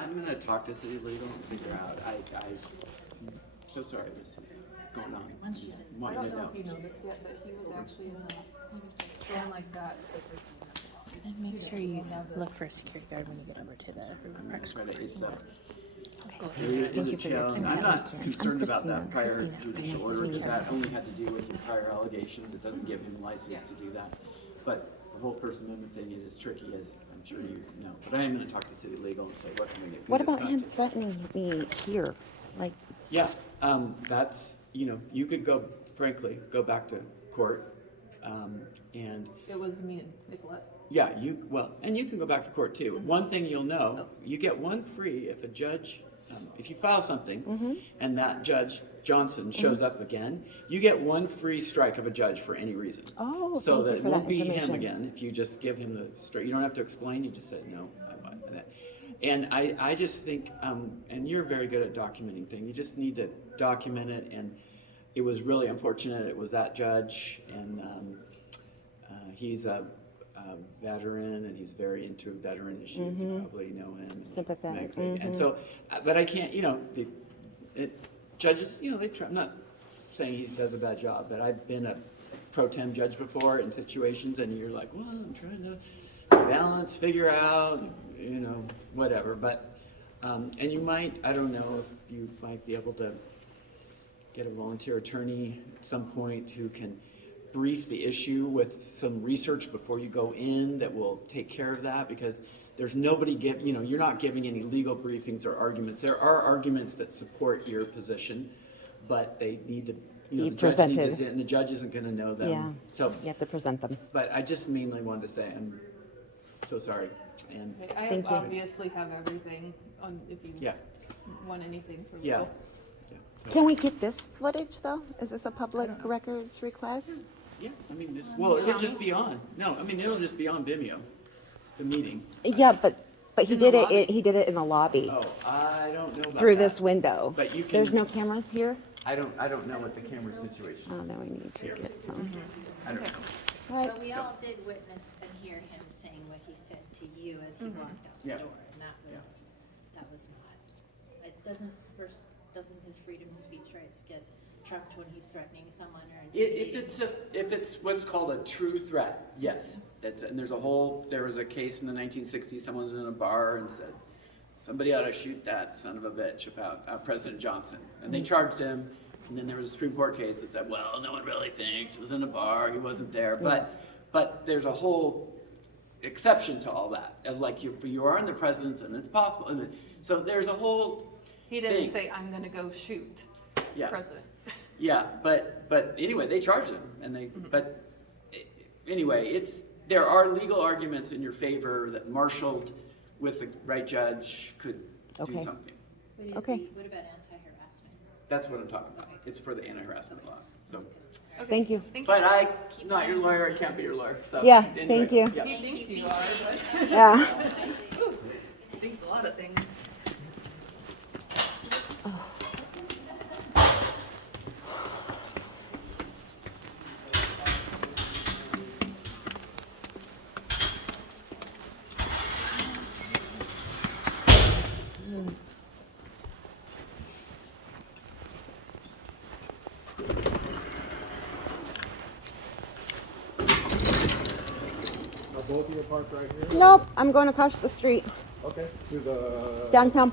I'm gonna talk to city legal and figure out, I'm so sorry this is going on. I just I wanted don't to know know. if you know this yet, but he was actually in a stand like that. And make sure you look for a security guard when you get over to the I'm gonna try to, it's Thank is you a for your challenge. I'm kind not answer. concerned I'm about that prior Christina. judicial Nice order, to meet because you. that only had to do with the prior allegations. It doesn't give him license to do that. But the whole First Amendment thing is tricky, as I'm sure you know. But I am gonna talk to city legal and say, what can we do? 'Cause What it's about not him just- threatening me here? Like, Yeah, that's, you could frankly, go back to court, and It was me and Nicolette. yeah, and you can go back to court too. One thing you'll know, you get one free if a judge, if you file something and that Judge Johnson shows up again, you get one free strike of a judge for any reason. Oh, So thank you that it for won't that be him information. again if you just give him the straight. You don't have to explain, you just say, no, I want that. And I just think, and you're very good at documenting things, you just need to document it. And it was really unfortunate, it was that judge, and he's a veteran, and he's very into veteran issues. You probably know him. Sympathetic. And so, but I can't, judges, they try, I'm not saying he does a bad job, but I've been a pro tem judge before in situations, and you're like, well, I'm trying to balance, figure out, whatever. But, and you might, I don't know if you might be able to get a volunteer attorney at some point who can brief the issue with some research before you go in that will take care of that, because there's nobody you're not giving any legal briefings or arguments. There are arguments that support your position, but they need to, Be the judge needs to presented. sit, and the judge isn't gonna know them. yeah, So, you have to present them. but I just mainly wanted to say, I'm so sorry, and, I Thank you. obviously have everything on if you yeah, want anything from yeah. me. So- Can we get this footage, though? Is this a public records request? Yeah, I mean, it'll just be on. No, I mean, it'll just be on Vimeo, the meeting. Yeah, but he In the did lobby. he did it in the lobby, Oh, I don't know about through that. this window. But you can. There's no cameras here? I don't know what the camera situation Oh, is. no, we need to get some. I don't know. Right. But we all did witness and hear him saying what he said to you as he walked out the Yeah. door, and that was not. It doesn't his freedom of speech rights get trumped when he's threatening someone or If intimidating? if it's what's called a true threat, yes. And there was a case in the 1960s, someone was in a bar and said, somebody ought to shoot that son of a bitch about President Johnson. And they charged him, and then there was a Supreme Court case that said, well, no one really thinks, it was in a bar, he wasn't there. But there's a whole exception to all that, of like, you are in the president's, and it's possible. And so there's a whole He didn't thing. say, I'm gonna go shoot the Yeah. president. Yeah, but anyway, they charged him, and but anyway, there are legal arguments in your favor that marshaled with the right judge could do Okay. something. Okay. What about anti-harassment? That's what I'm talking about. It's for the anti-harassment law. So, Thank you. but I'm not your lawyer. I can't be your lawyer. So Yeah, anyway, thank you. yeah. He thinks you are, but Yeah. he thinks a lot of things. Are both of you parked right here? Nope, I'm going across the street, Okay. To the downtown park.